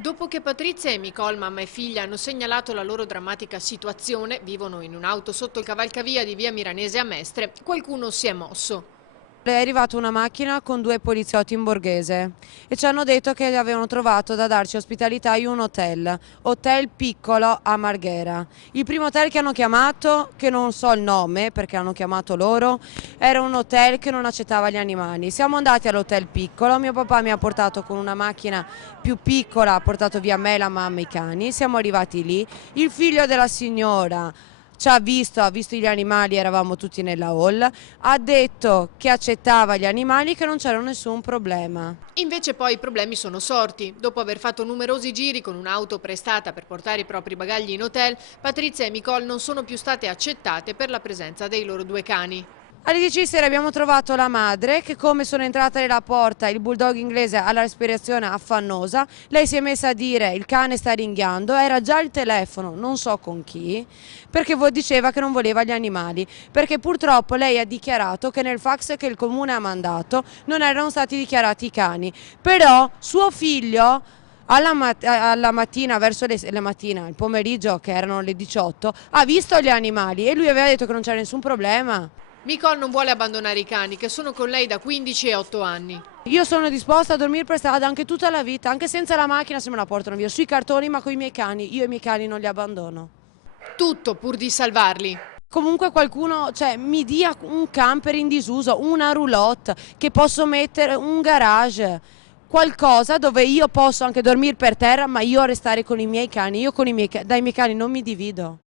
Dopo che Patrizia e Nicole, mamma e figlia, hanno segnalato la loro drammatica situazione, vivono in un'auto sotto il cavalcavia di via Miranese a Mestre, qualcuno si è mosso. È arrivata una macchina con due poliziotti in borghese e ci hanno detto che avevano trovato da darci ospitalità in un hotel piccolo a Marghera. Il primo hotel che hanno chiamato, che non so il nome perché hanno chiamato loro, era un hotel che non accettava gli animali. Siamo andati all'hotel piccolo, mio papà mi ha portato con una macchina più piccola, ha portato via me, la mamma e i cani, siamo arrivati lì, il figlio della signora ci ha visto gli animali, eravamo tutti nella hall, ha detto che accettava gli animali, che non c'era nessun problema. Invece poi i problemi sono sorti. Dopo aver fatto numerosi giri con un'auto prestata per portare i propri bagagli in hotel, Patrizia e Nicole non sono più state accettate per la presenza dei loro due cani. Alle 10 di sera abbiamo trovato la madre che, come sono entrata nella porta, il bulldog inglese ha la respirazione affannosa, lei si è messa a dire il cane sta ringhiando, era già il telefono, non so con chi, perché diceva che non voleva gli animali, perché purtroppo lei ha dichiarato che nel fax che il comune ha mandato non erano stati dichiarati i cani, però suo figlio alla mattina, verso le mattine, il pomeriggio che erano le 18, ha visto gli animali e lui aveva detto che non c'era nessun problema. Nicole non vuole abbandonare i cani, che sono con lei da 15 e 8 anni. Io sono disposta a dormire per strada anche tutta la vita, anche senza la macchina se me la portano via, sui cartoni ma con i miei cani, io i miei cani non li abbandono. Tutto pur di salvarli. Comunque qualcuno, cioè, mi dia un camper in disuso, una roulotte, che posso mettere, un garage, qualcosa dove io posso anche dormire per terra ma io restare con i miei cani, io con dai miei cani non mi divido.